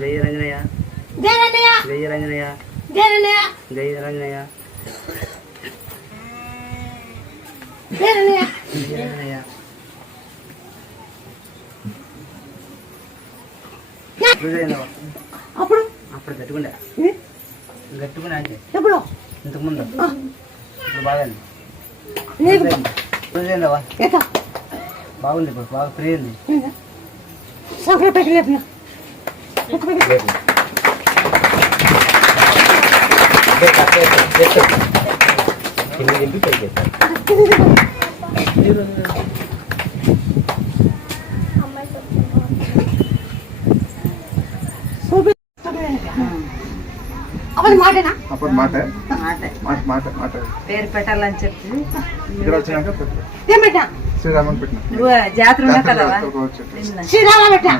జై రంజనయ్య జై రంజనయ్య జై రంజనయ్య జై రంజనయ్య జై రంజనయ్య జై రంజనయ్య జై రంజనయ్య. అప్పుడు అప్పుడు గట్టుకుండే గట్టుకుని అంటే ఎప్పుడు ఇంతకుముందు ఇప్పుడు బాగాంది నీకు రోజైందవా ఎంత బాగుంది ఇప్పుడు బాగా ఫ్రీ ఉంది. సోఫా పెట్టి లేపిన అప్పుడు మాటేనా అప్పుడు మాట మాట మాట మాట పేరు పెట్టాలని చెప్పి ఇక్కడ వచ్చినాక పెట్టు. ఏమిటా శ్రీరామన్ పెట్టిన జాతర ఉండగలవా వచ్చి శ్రీరామ పెట్టా